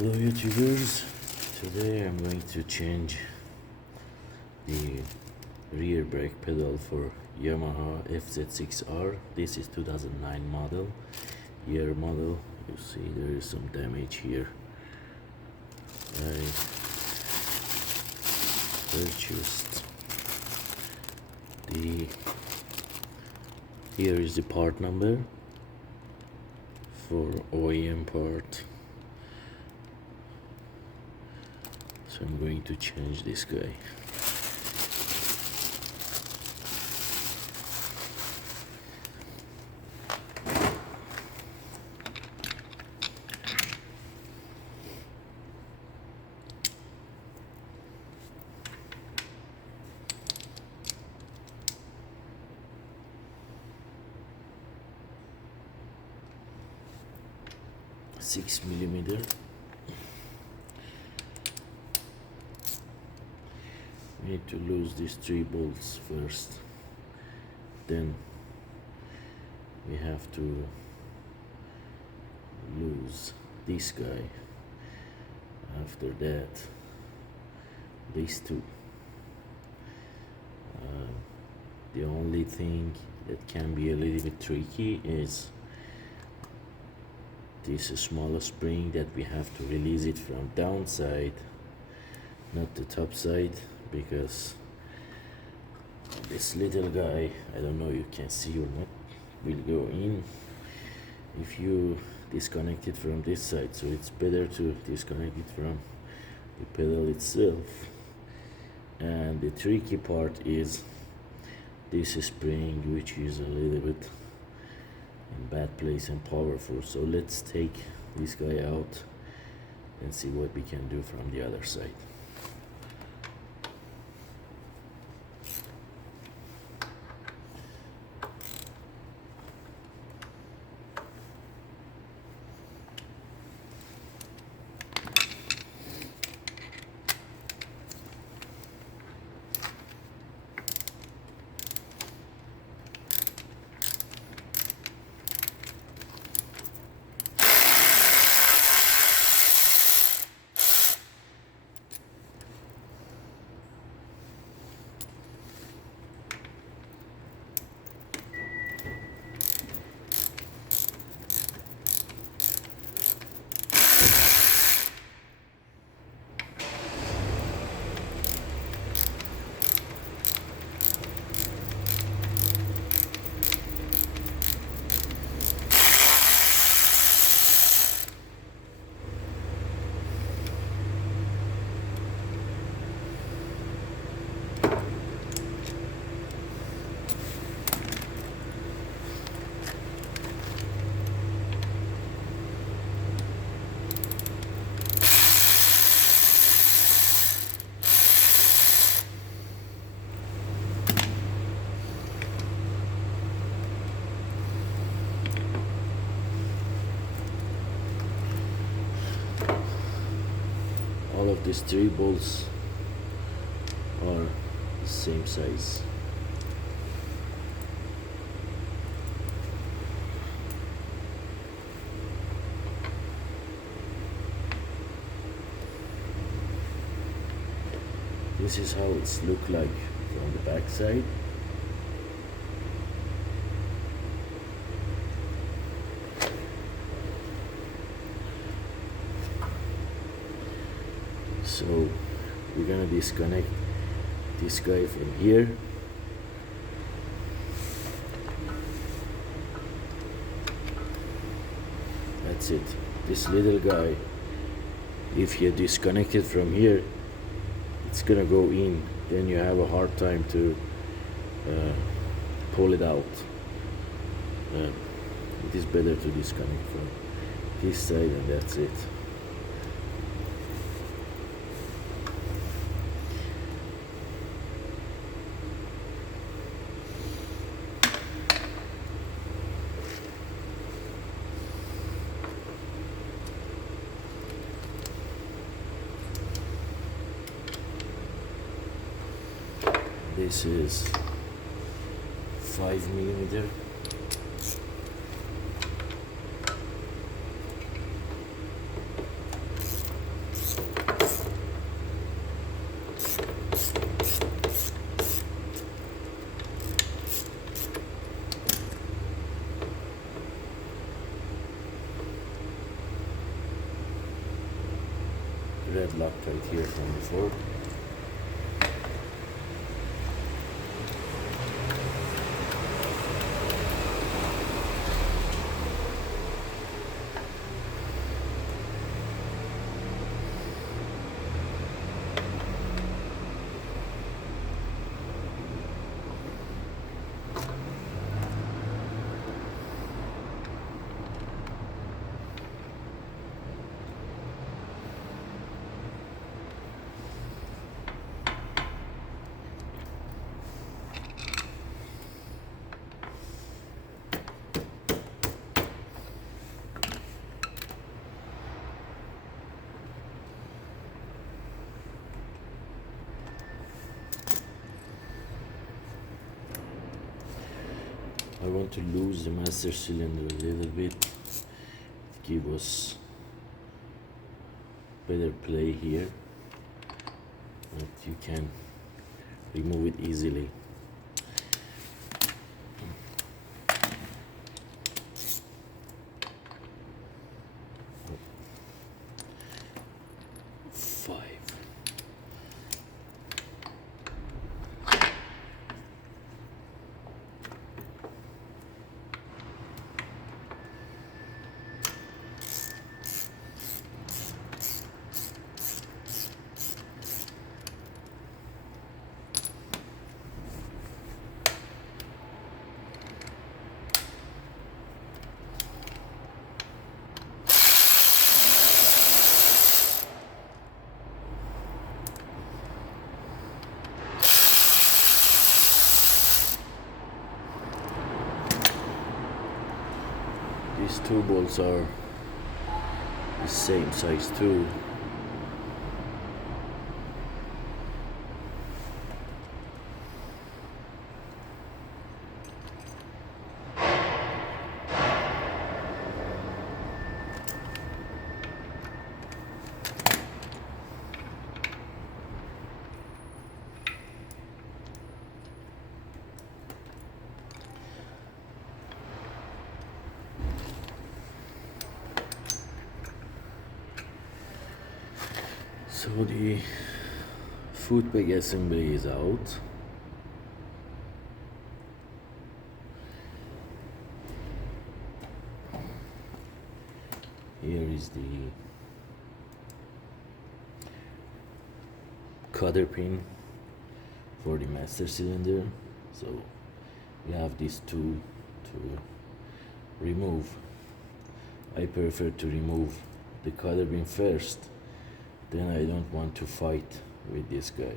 Hello YouTubers, today I'm going to change the rear brake pedal for Yamaha FZ6R. This is 2009 model, year model. You see there is some damage here. I purchased here is the part number for OEM part. So I'm going to change this guy. Six millimeter. We need to lose these 3 bolts first, then we have to lose this guy, after that these 2. The only thing that can be a little bit tricky is this smaller spring that we have to release it from downside, not the top side, because this little guy, I don't know you can see or not, will go in if you disconnect it from this side. So it's better to disconnect it from the pedal itself. And the tricky part is this spring, which is a little bit in bad place and powerful. So let's take this guy out and see what we can do from the other side. All of these 3 bolts are the same size. This is how it's look like from the back side. So we're gonna disconnect this guy from here. That's it. This little guy, if you disconnect it from here, it's gonna go in. Then you have a hard time to pull it out. It is better to disconnect from this side, and that's it. This is 5 millimeter. thread Loctite here from before. I want to lose the master cylinder a little bit, give us better play here, but you can remove it easily. These two bolts are the same size too. So the foot peg assembly is out. Here is the cotter pin for the master cylinder. So we have these two to remove. I prefer to remove the cotter pin first, then I don't want to fight with this guy.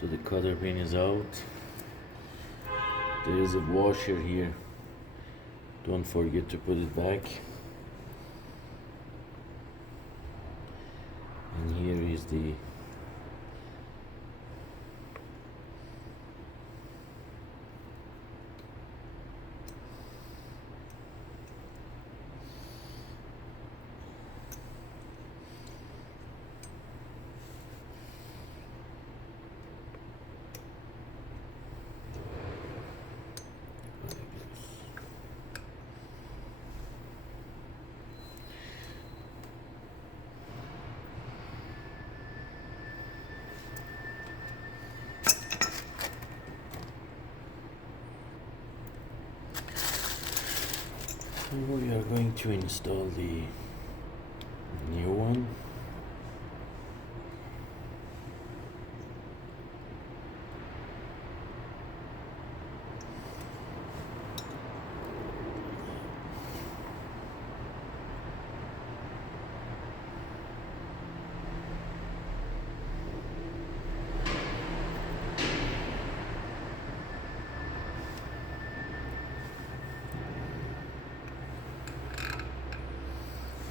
So the cotter pin is out. There is a washer here. Don't forget to put it back. And here is the So we are going to install the new one.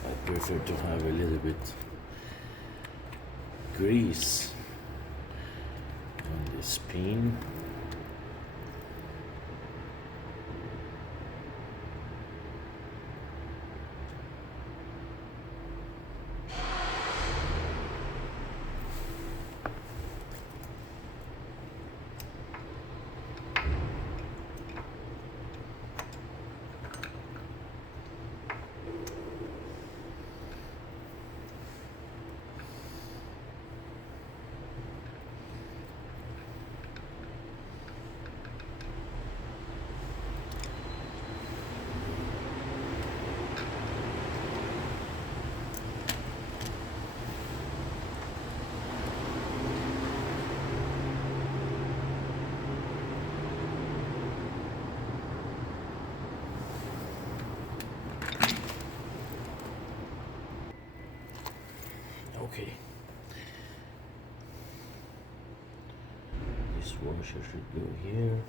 I prefer to have a little bit grease on this pin. Okay. This washer should go here.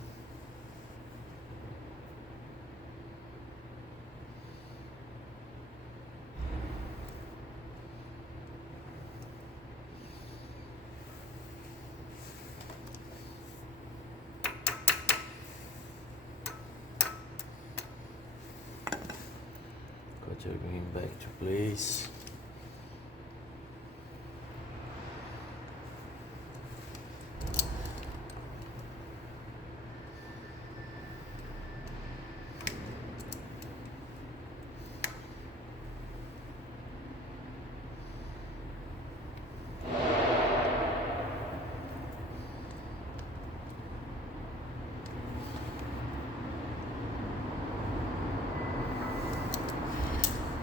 Cutter going back to place.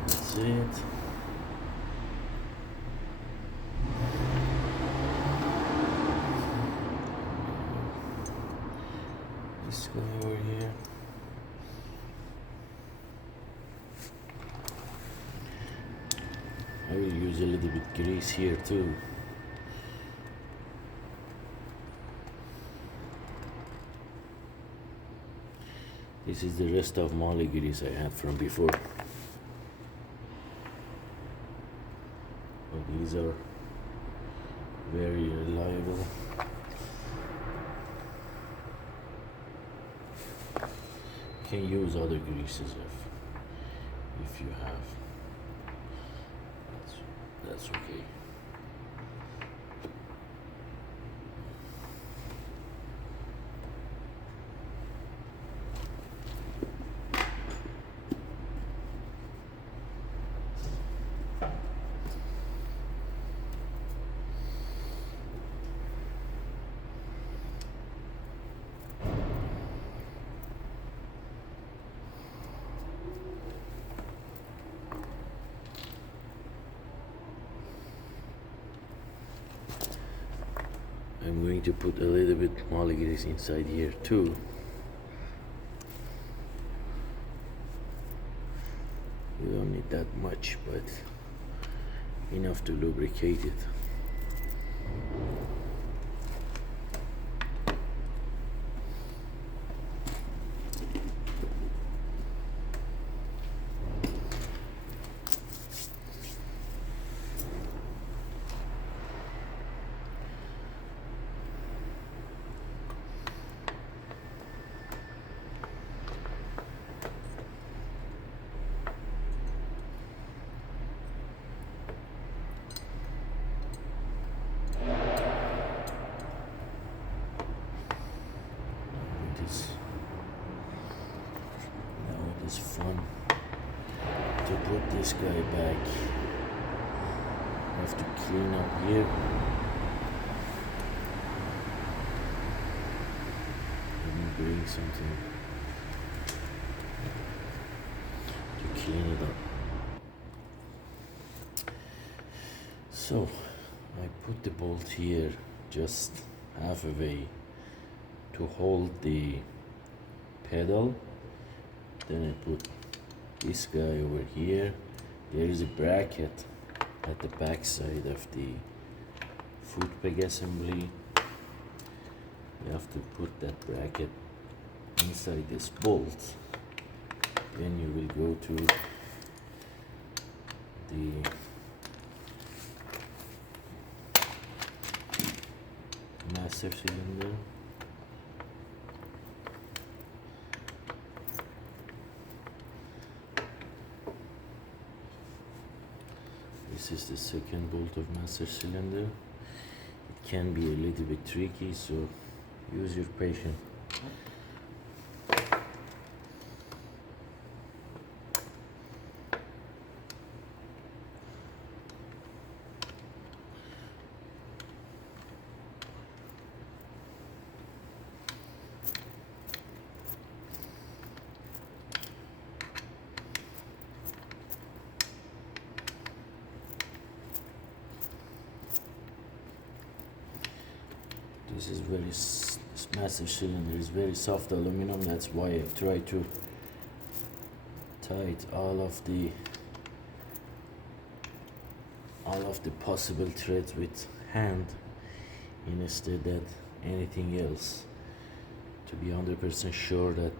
That's it. This guy over here. I will use a little bit grease here too. This is the rest of moly grease I had from before. But these are very reliable. You can use other greases if you have. That's okay. I'm going to put a little bit moly grease inside here too. You don't need that much, but enough to lubricate it. Now it is fun to put this guy back. I have to clean up here. Let me bring something to clean it up. So I put the bolt here just half a way to hold the pedal. Then I put this guy over here. There is a bracket at the back side of the foot peg assembly. You have to put that bracket inside this bolt. Then you will go to the master cylinder. This is the second bolt of master cylinder. It can be a little bit tricky, so use your patience. This is very massive cylinder is very soft aluminum. That's why I try to tight all of the possible threads with hand instead that anything else, to be 100% sure that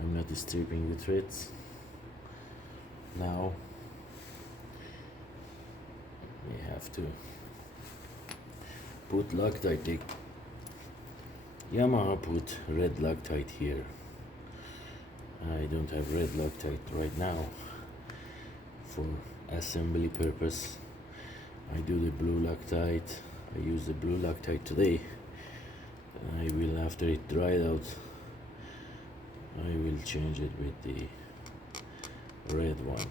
I'm not stripping the threads. Now we have to put Loctite. Yamaha put red Loctite here. I don't have red Loctite right now. For assembly purpose, I do the blue Loctite. I use the blue Loctite today. I will, after it dried out, I will change it with the red one.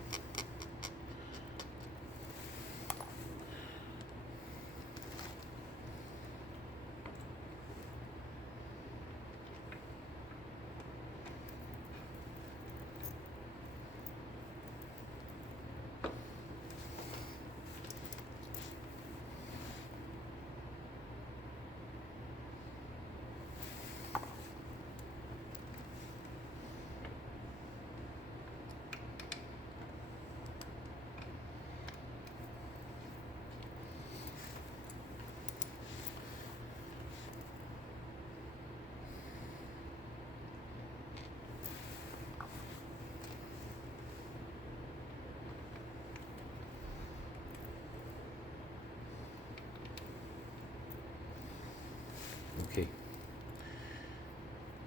Okay,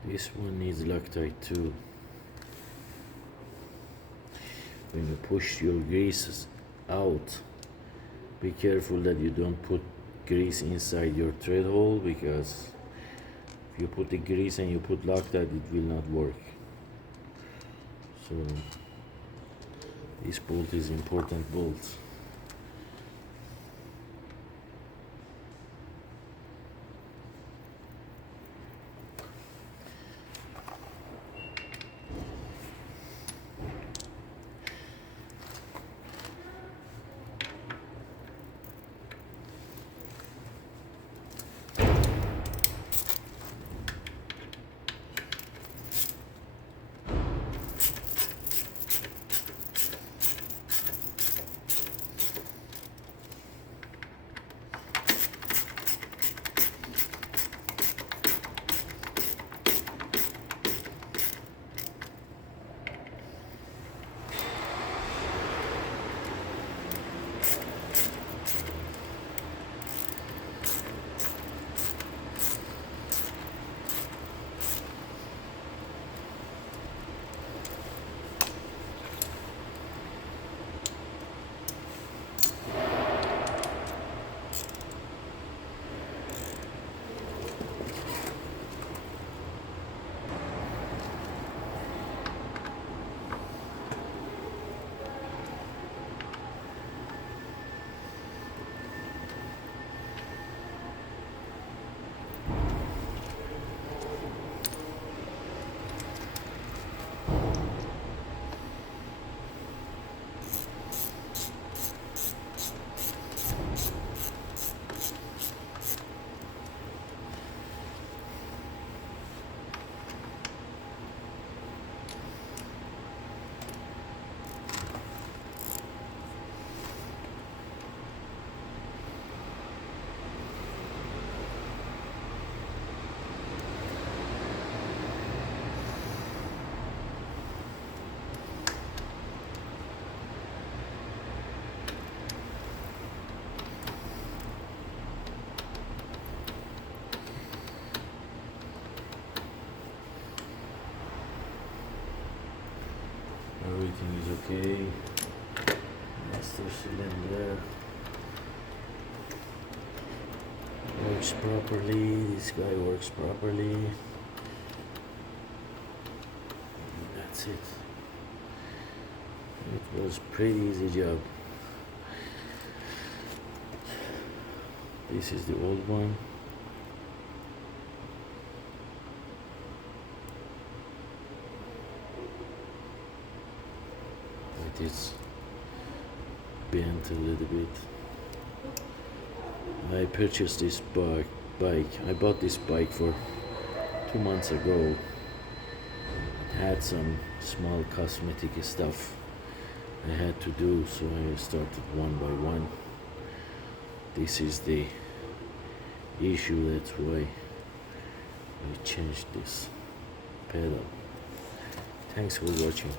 this one needs Loctite too. When you push your greases out, be careful that you don't put grease inside your thread hole, because if you put the grease and you put Loctite, it will not work. So this bolt is important bolt. everything is okay. Master cylinder works properly. This guy works properly. That's it. It was pretty easy job. This is the old one. It is bent a little bit. I purchased this bike. I bought this bike for 2 months ago. It had some small cosmetic stuff I had to do, so I started one by one. This is the issue, that's why I changed this pedal. Thanks for watching.